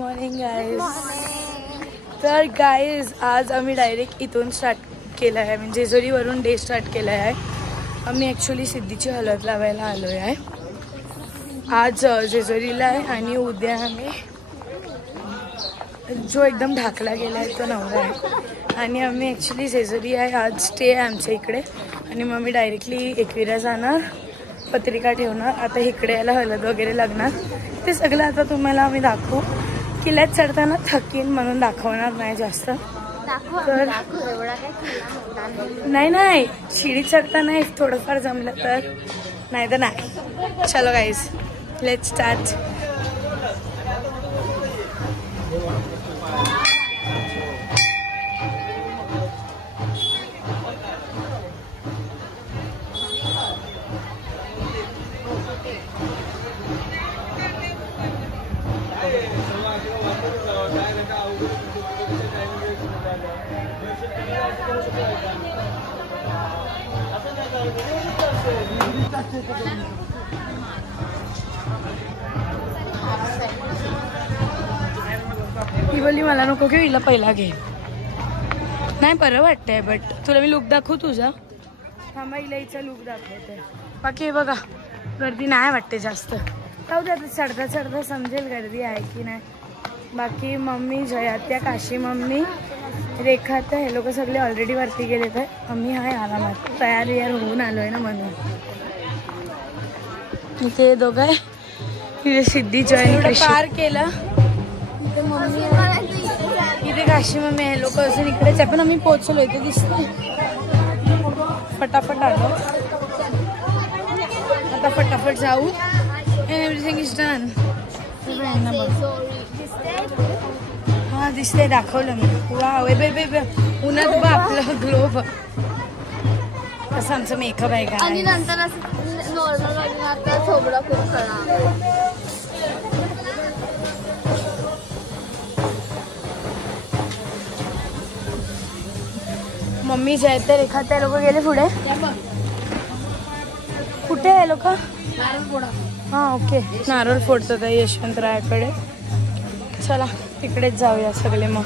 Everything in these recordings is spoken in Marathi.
Morning guys. तर गाईज आज आम्ही डायरेक्ट इथून स्टार्ट केलं आहे, म्हणजे जेजुरीवरून डे स्टार्ट केला आहे. आम्ही ॲक्च्युली सिद्धीची हळद लावायला आलो आहे. आज जेजुरीला आहे आणि उद्या आम्ही जो एकदम ढाकला गेला आहे तो नवरा आहे आणि आम्ही ॲक्च्युली जेजुरी आहे. आज स्टे आहे आमच्या इकडे आणि मग मी डायरेक्टली एकविरा जाणार, पत्रिका ठेवणार. आता इकडे यायला हळद वगैरे लागणार. ते सगळं आता तुम्हाला आम्ही दाखवू. किल्ल्यात चढताना थकीन म्हणून दाखवणार नाही जास्त. तर नाही शिडी चढताना थोडंफार जमलं तर, नाही तर नाही. चलो गाईज, लेट्स स्टार्ट. ही बोलली मला नको की हिला पहिला घे. नाही बरं वाटतंय, बट तुला मी लुक दाखवू तुझा. थांबा, हिला हिचा लुक दाखवते. बाकी हे बघा, गर्दी नाही वाटते जास्त. जाऊ दे, आता चढता चढता समजेल गर्दी आहे की नाही. बाकी मम्मी, जयात्या, काशी मम्मी, रेखा, तर हे लोक सगळे ऑलरेडी वरती गेले. तर आम्ही हाय आरामात तयार होऊन आलो आहे ना म्हणून. इथे दोघं आहे, तिथे सिद्धी जॉईन पार केलं. इथे मम्मी आहे, इथे काशी मम्मी आहे. लोक अजून इकडेच आहे, पण आम्ही पोहोचलो. इथे दिसतंय, फटाफट आलो. आता फटाफट जाऊ. Everything is done. हा दिसतंय, दाखवलं मी. वा बे उन्हात बा आपलं ग्लोब. असं आमचं मेकअप आहे का. आणि नंतर असं नॉर्मल सोबडा खूप खरा. मम्मी जयत रेखा त्या लोक गेले पुढे. कुठे आहे लोक. हां ओके, नारळ फोडतात आहे यशवंतरायाकडे. चला तिकडेच जाऊया सगळे मग.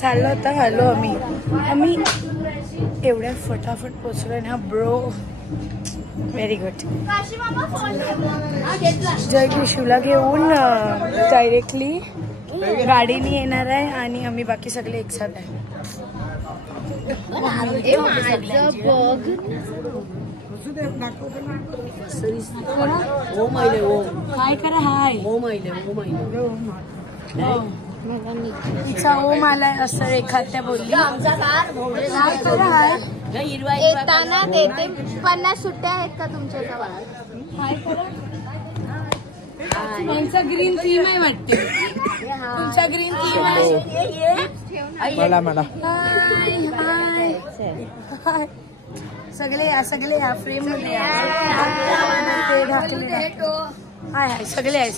चाललो होता. हॅलो, आम्ही एवढ्या फटाफट पोचलोय ना ब्रो. Very good. जय किशूला घेऊन डायरेक्टली गाडीने येणार आहे आणि आम्ही बाकी सगळे एकसाथ आहे. काय करा. हाय तिचा ओम आलाय असं रेखा त्या बोलली. येताना देते 50 सुट्ट्या आहेत का तुमच्या जवळ. तुमचा ग्रीन थीम आहे वाटते. तुमचा ग्रीन थीम आहे. सगळे या फ्रेम मध्ये हाय सगळे आहे.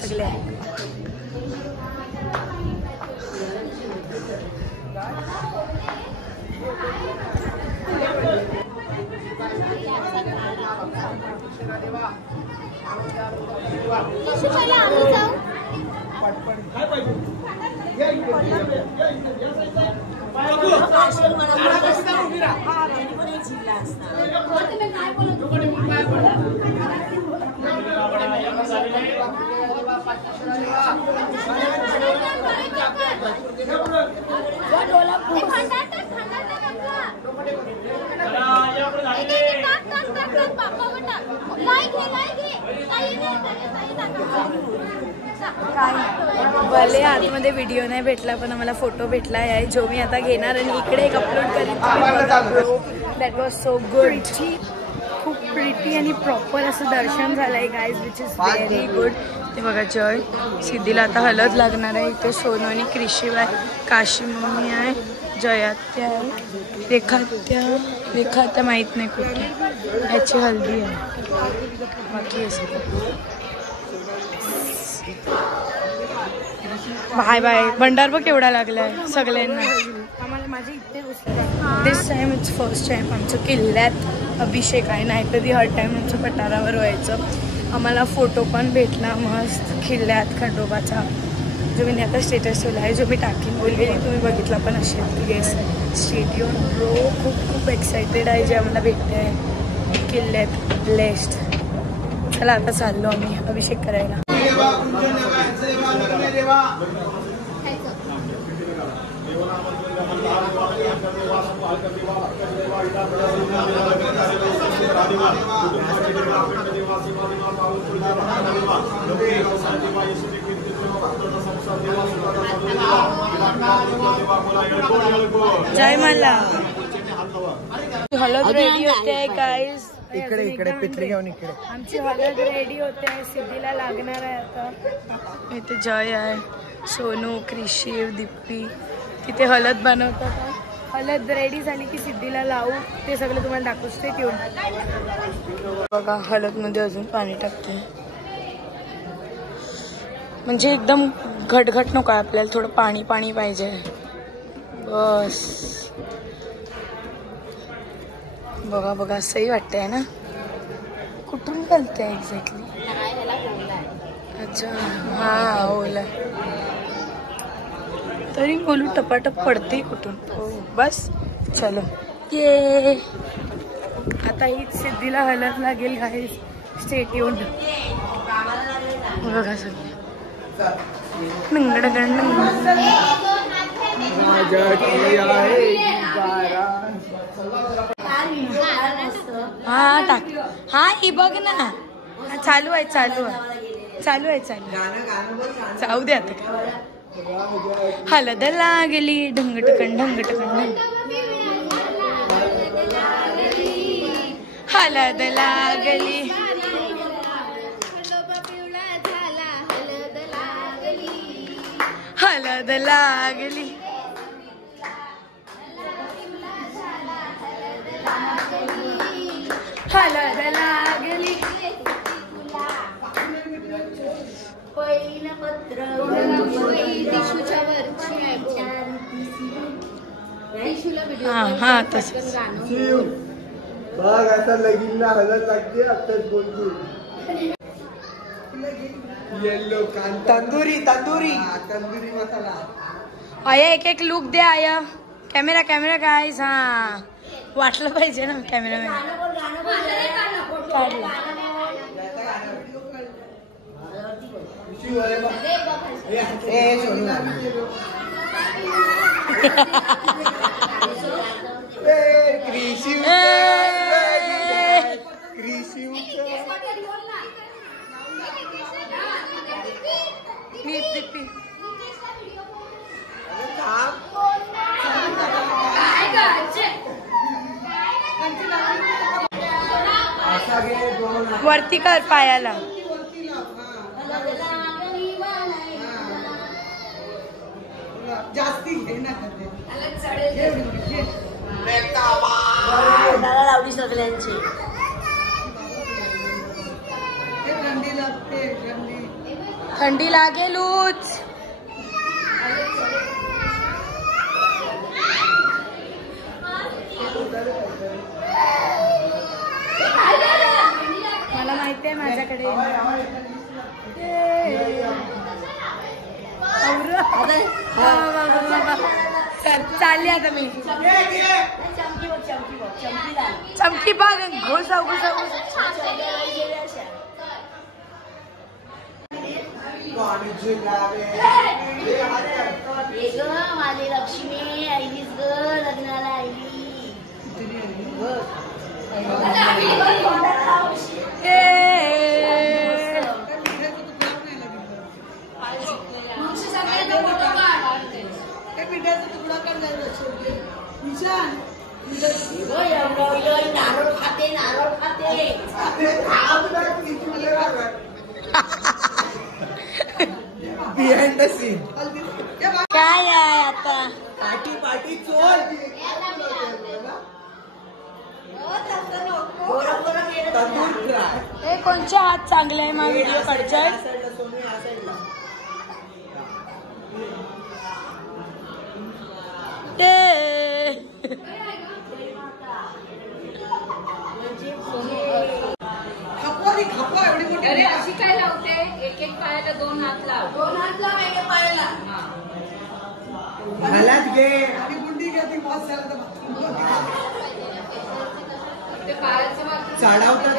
भले आतमध्ये व्हिडिओ नाही भेटला पण आम्हाला फोटो भेटला आहे जो मी आता घेणार आणि इकडे एक अपलोड करीन. That was so good. खूप प्रिटी आणि प्रॉपर असं दर्शन झालंय guys, which is very good. ते बघा जय सिद्धीला आता हळद लागणार आहे. इथे सोनू आणि क्रिशिव आहे, काशी मम्मी आहे, जयात्या आहे, रेखात्या माहीत नाही कुठे, ह्याची हल्दी आहे. बाकी बाय बाय. भंडार बघ केवढा लागलाय सगळ्यांना. आम्हाला माझी इथे दिस टाइम इट्स फर्स्ट टाइम आमचं किल्ल्यात अभिषेक आहे. नाही कधी हर टाइम आमचं पठारावर व्हायचं. आम्हाला फोटो पण भेटला मस्त किल्ल्यात खंडोबाचा, जो मी आता स्टेटस ठेवला आहे, जो मी टाकीन बोललेली तुम्ही बघितला पण असेल. गेस स्टेडियम ब्रो खूप एक्सायटेड आहे जे आम्हाला भेटते आहे किल्ल्यात. ब्लेस्ड. चला आता चाललो आम्ही अभिषेक करायला. जय मला. हळद रेडी होते गाईज. इकडे पितरी घेऊन इकडे. आमची हळद रेडी होते, सिद्धीला लागणार आहे आता. इथे जय आहे, सोनू, क्रिशिव, दिप्पी. तिथे हळद बनवतात. हळद रेडी झाली की सिद्धीला लावू, ते सगळं तुम्हाला दाखवूच. ते ठेवून बघा हळदमध्ये अजून पाणी टाकते, म्हणजे एकदम घटघट नको, आपल्याला थोडं पाणी पाणी पाहिजे बस. बघा बघा असंही वाटतंय ना. कुठून कळतंय एक्झॅक्टली? अच्छा हा ओला, तरी बोलू टपाटप पडते कुठून. हो बस चलो ये. आता हीच सिद्धीला हळद लागेल गाईस. Stay tuned. बघा सगळे हा टाक. हा ही बघ ना, चालू आहे जाऊ दे आता. हळद लागली ढंगटकन ढंगटकन. हळद लागली. हळद लागली. हळद लागली. हा हा तसंच. बघ आता लगीनला हळद लागते. आताच बोलतो येल्लो कान तंदुरी मसाला. आया एक एक लुक दे. आया कॅमेरा गाईज. हा वाटलं पाहिजे ना कॅमेरामॅन. वरती कर पायाला. जास्ती घे ना. लावली सगळ्यांची. थंडी लागेलूच. मला माहिती आहे माझ्याकडे. चालली आता मी. चमकी बघ घोसा. माझी लक्ष्मी आईलीस ग लग्नाला आईली. नारळ खाते बिहाइंड द सीन काय आहे आता पार्टी पार्टी चोर हे कोणचे हात चांगले आहे मग व्हिडिओ काढचाय अरे अशी काय लावते एक एक पायाला 2 हात लाव 2 हात लाव एक पायाला मलाच घे ते पायाचं चढावतात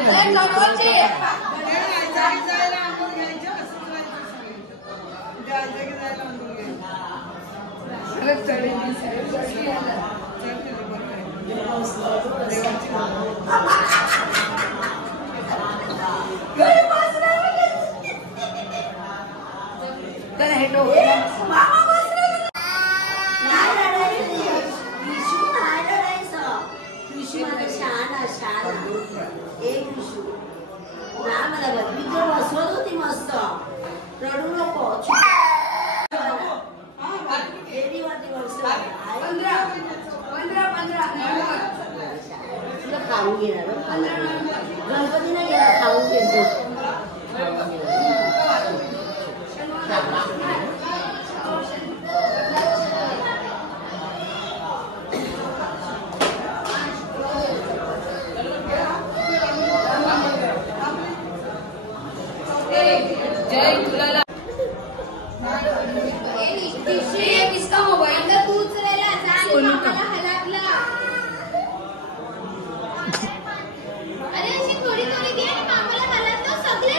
खाऊन घेणार गणपती नाही गेला खाऊन घेतो किसका मोबाईल तू उचलायला अरे अशी थोडी थोडी घे आणि मामाला हलत तो सगळे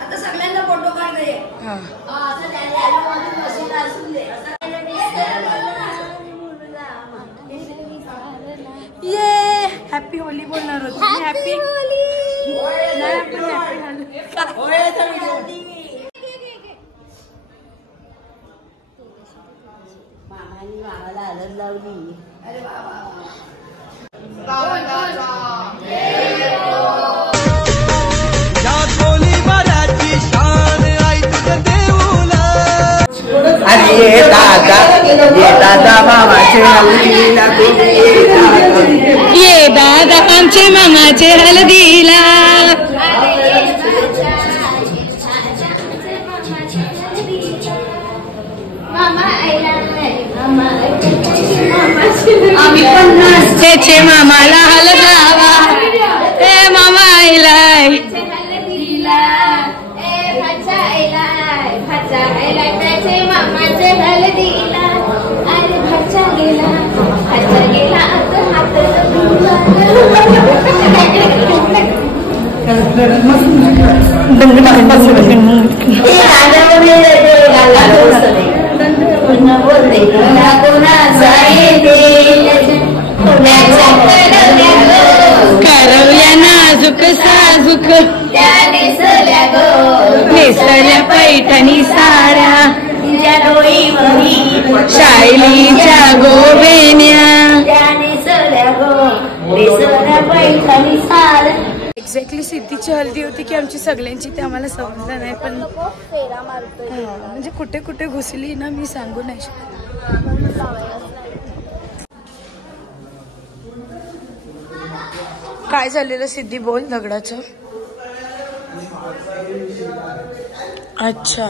आता सगळ्यांना फोटो काढ दे असं लॅपटॉप मशीन असून दे ये हॅपी होली बोलणार होती मी हॅपी होली मामाने मामाला हळद लावली अरे बाबा ये दादा मामाचे हल्दीला ये दादा आमचे मामाचे हळदीला त्याचे मामाला हळद लावा हे मामा आईलाय त्याचे मामाचे हळदीला अरे भाचा गेला आता हात करवल्या नाजूक साजूक नेसल्या पैठणी साड्या शायलीच्या गोवेण्या एक्झॅक्टली सिद्धीची हल्दी होती की आमची सगळ्यांची ते आम्हाला समजलं नाही पण फेरा मारतोय म्हणजे कुठे कुठे घुसली ना मी सांगू नाही शकत. काय झालेलं सिद्धी बोल दगडाचं. अच्छा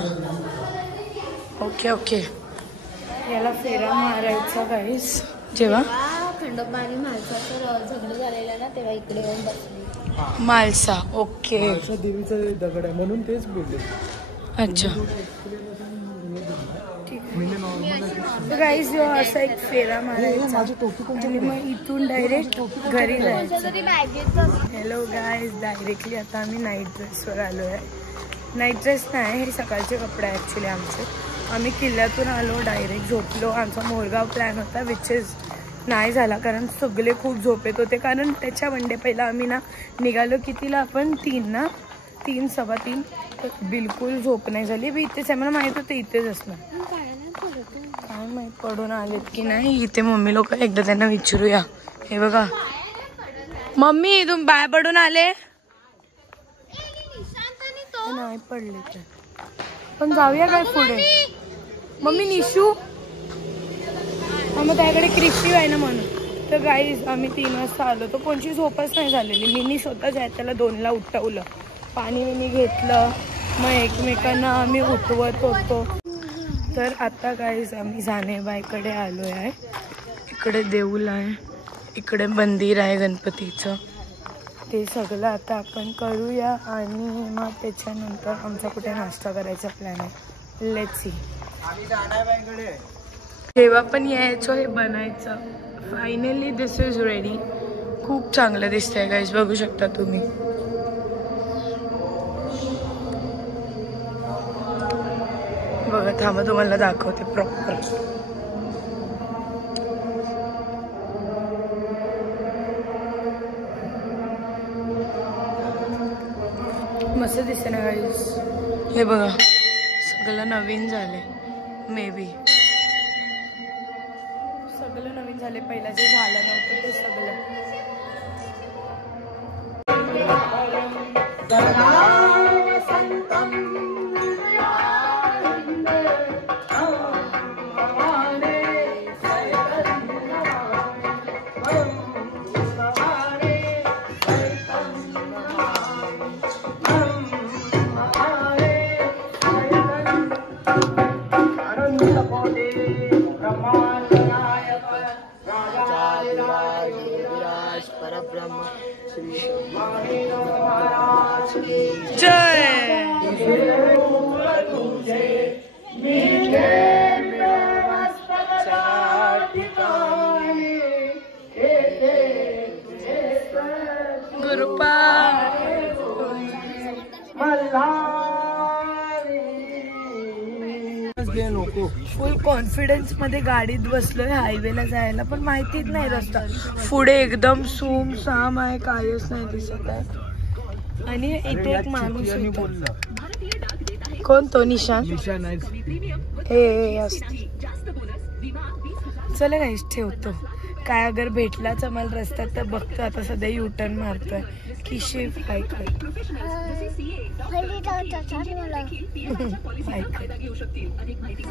ओके ओके याला फेरा मारायचा गाईस जेव्हा खंडोबा आणि म्हालसाचं झगडं झालेलं ना तेव्हा इकडे येऊन बसली मालसा. ओके देवीचा दगड आहे म्हणून तेच बोलले. अच्छा गाईज असा एक फेरा मारायचा आणि मग इथून डायरेक्ट घरी जायचं. हॅलो गाईज डायरेक्टली आता आम्ही नाईट ड्रेसवर आलो आहे. नाईट ड्रेस नाही हे सकाळचे कपडे आहे ॲक्च्युली आमचे. आम्ही किल्ल्यातून आलो डायरेक्ट झोपलो. आमचा मोरगाव प्लॅन होता विच इज नाही झाला कारण सगळे खूप झोपेत होते. कारण त्याच्या वनडे पहिला आम्ही ना निघालो कितीला आपण 3 सव्वा 3 बिलकुल झोप नाही झाली. मी इथेच आहे मला माहीत होतं इथेच असणार. काय माहीत पडून आलेत की नाही इथे. मम्मी लोक एकदा त्यांना विचारूया हे बघा मम्मी तुम्ही बाय पडून आले नाही पडले तर पण जाऊया काय पुढे मम्मी निशू मग त्याकडे क्रिस्पी आहे ना म्हणून तर गाईज आम्ही 3 वाजता आलो तर कोणची झोपच नाही झालेली मी स्वतःच आहे त्याला 2ला उठवलं पाणी विणी घेतलं मग एकमेकांना आम्ही उठवत होतो तर आता गाईज आम्ही जानेबाईकडे आलो आहे इकडे देऊळ आहे इकडे मंदिर आहे गणपतीचं ते सगळं आता आपण करूया आणि मग त्याच्यानंतर आमचा कुठे नाश्ता करायचा प्लॅन आहे लेट्स सी जेव्हा पण यायचो हे बनायचं फायनली दिस इज रेडी खूप चांगलं दिसतंय गाईज बघू शकता तुम्ही बघा थांबा तुम्हाला दाखवते प्रॉपर मस्त दिसते ना गाईज हे बघा सगळं नवीन झाले मे बी सगळं नवीन झाले पहिला जे झालं नव्हतं ते सगळं फुल कॉन्फिडन्स मध्ये गाडीत बसलोय हायवेला जायला पण माहितीच नाही रस्ता पुढे एकदम सूम साम आहे कायच नाही दिसत आहे आणि इथे एक माणूस होता कोण तो निशान हे असते चला गाईस ठेवतो काय अगर भेटलाच आम्हाला रस्त्यात तर बघतो आता सध्या युटर्न मारतोय की शिव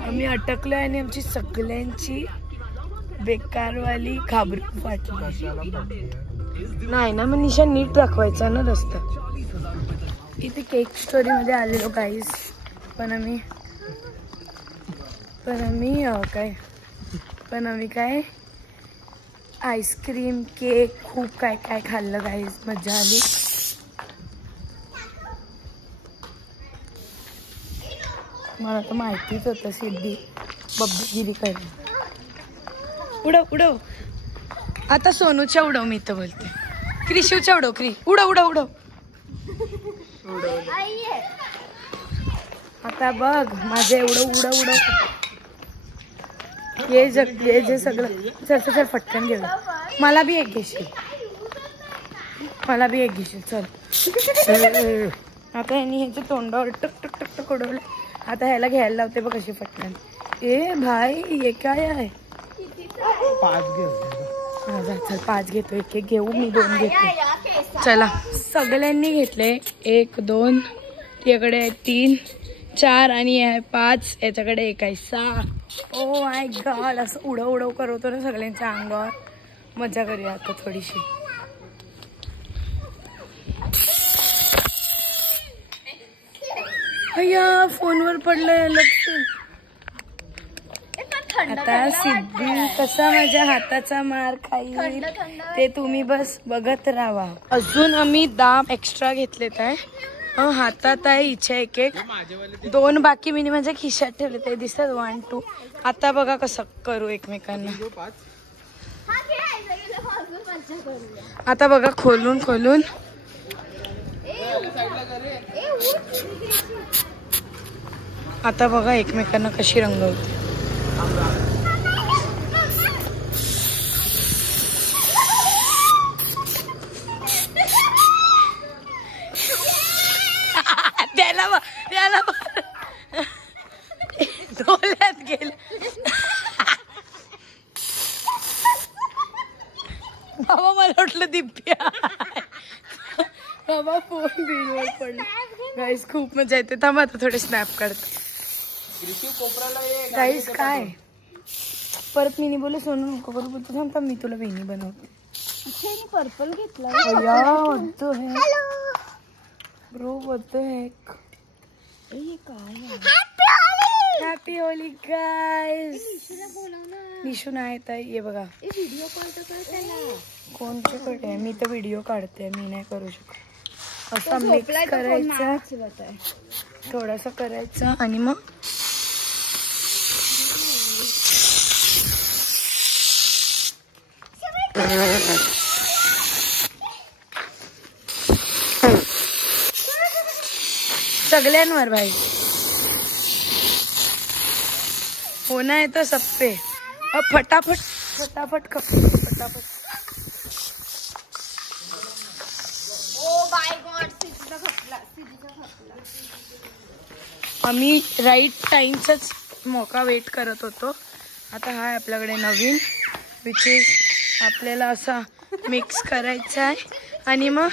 आम्ही अटकलोय आणि आमची सगळ्यांची बेकारवाली घाबरून वाटली नाही ना मग निशा नीट दाखवायचा ना रस्ता इथे केक स्टोरी मध्ये आलेलो गाईस पण आम्ही काय आईस्क्रीम केक खूप काय काय खाल्लं गाईस मजा आली मला तर माहितीच होतं सिद्धी बब्बीगिरी करेल उडव आता सोनूच्या उडव मी तर बोलते क्रिशिवच्या उडव उडव आता बघ माझे उडव ये जे सगळं चल फटकन घेऊ मला बी एक घेशील चल आता यांनी ह्याच्या तोंडावर टक उडवलं आता ह्याला घ्यायला लावते बघ कशी फटकन ए भाई हे काय आहे 5 घे चल 5 घेतो एक घेऊ मी 2 घेतो चला सगळ्यांनी घेतले 1 2 त्याकडे आहे 3 4 आणि आहे 5 याच्याकडे 1 आहे 6 ओ माय गॉड असं उडव करवतो ना सगळ्यांच्या अंगावर मजा करूया आता थोडीशी अय्या फोनवर पडलंय लक्ष आता सिद्धी कसा माझ्या हाताचा मार खाईल ते तुम्ही बस बघत राहा अजून आम्ही दाम एक्स्ट्रा घेतलेत आहे हातात आहे इच्छा एक 2 बाकी मी माझ्या खिशात ठेवले ते दिसतात 1 2 आता बघा कसं करू एकमेकांना आता बघा खोलून आता बघा एकमेकांना कशी रंगवते त्याला डोल्यात गेलं मला वाटलं दिप्या. बाबा फोन बिलवर पडला. गाईस खूप मजा येते. थांबा आता थोडे स्नॅप काढते. गाईस काय परत मी बोलू सोनू नको करू बोलतो. थांब मी तुला वेणी बनवते. पर्पल घेतला bro. What the heck. Happy Holi guys. Nishu नाही ताई. ये बघा व्हिडिओ कॉल तर कर त्याला. कोणच्याकडे मी तर व्हिडिओ काढते. मी नाही करू शकत. असं मिक्स करायचं थोडासा करायचं आणि मग सगळ्यांवर भाई होना है तो सब पे. अब फटाफट फटाफट फटाफट. आम्ही राईट टाइमचाच मौका वेट करत होतो. आता हा आपल्याकडे नवीन विच इज आपल्याला असा मिक्स करायचा आहे आणि मग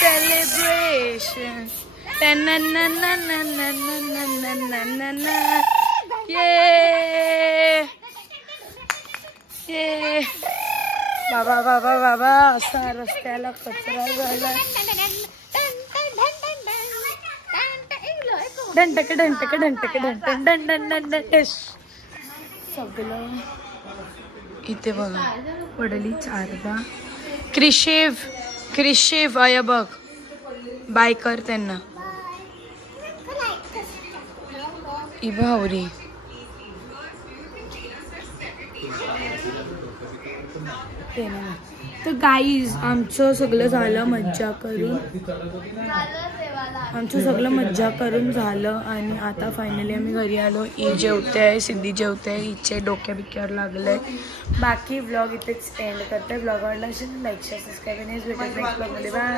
सेलिब्रेशन. ये बाबा बाबा बाबा असा रस्त्याला कचरा झाला. ढंटक ढंटक ढंटक ढंटक ढंटक सगळं इथे बघा पडली चारदा. क्रिशेव आया बघ. बाय कर त्यांना. इभावरी तर गाईज आमचं सगळं झालं मज्जा करून. आमचं सगळं मज्जा करून झालं आणि आता फायनली आम्ही घरी आलो. ई जेवते आहे, सिद्धी जेवते आहे. हिचे डोक्या बिक्यावर लागलंय. बाकी व्लॉग इथेच एंड करते. व्लॉग आवडला असेल लाईक शेअर सबस्क्राईब आणि भेटत नेक्स्ट व्लॉगमध्ये. बाय.